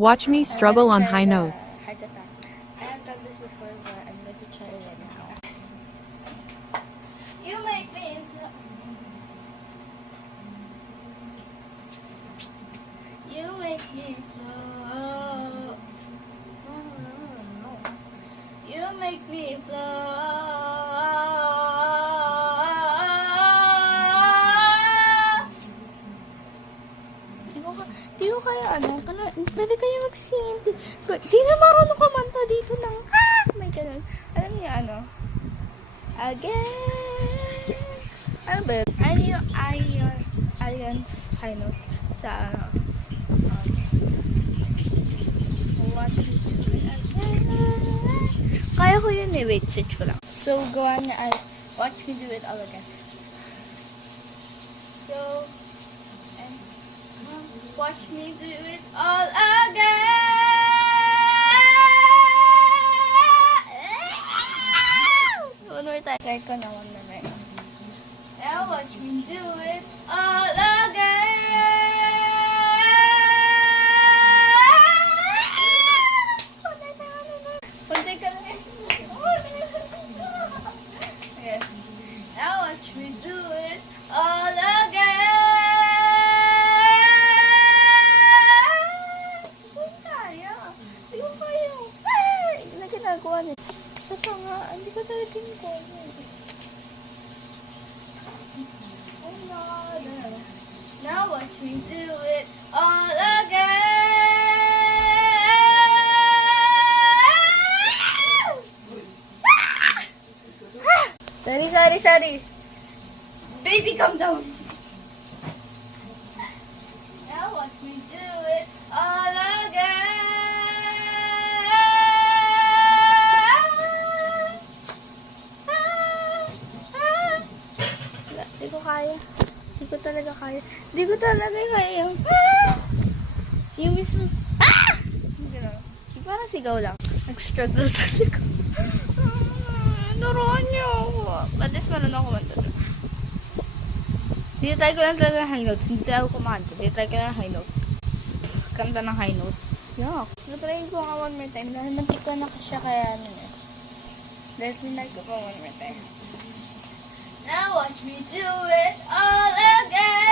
Watch me struggle on high notes. Heart attack. I have done this before, but I'm going to try it now. You make me. You make me flow. You make me flow. Di ko kaya pwede kayo mag-sing. Sino marunong kumanta dito ng may ganun. Alam niyo again. Ano ba yun? Iron high note sa what you do again. Kaya ko yun eh. Wait, switch ko lang. So, gawa niya watch me do it all again. So, and watch me do it all again. One more time. Try ko na one more. Now watch me do it all again. Punta ka na. Okay. Now watch me do it all again. Ginagawa niya. Sa tanga, hindi ko talaga ginagawa niya. Oh no. Now watch me do it all again. Sorry. Baby, calm down. Now watch me do it all again. Di ko talaga kaya. Yung mismo. Parang sigaw lang. Nag-struggle talaga. Nuruan niyo ako. At least marunong ako kumanta. Dinitry ko lang talaga high notes. Hindi tayo kumanta. Dinitry ko lang high note. Kanta ng high note. Yuck. Natry ko nga one more time. Dahil nanti ko na siya kaya dahil sinag ko pa one more time. Now watch me do it all again.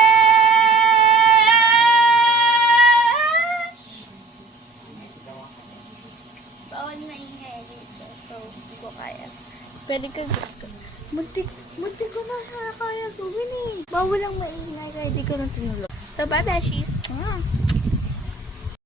Bawal maingay dito. So, hindi ko kaya. Pwede ka muntik ko na kaya gawin eh. Bawal lang maingay kaya di ko na tinulog. So, bye beshies.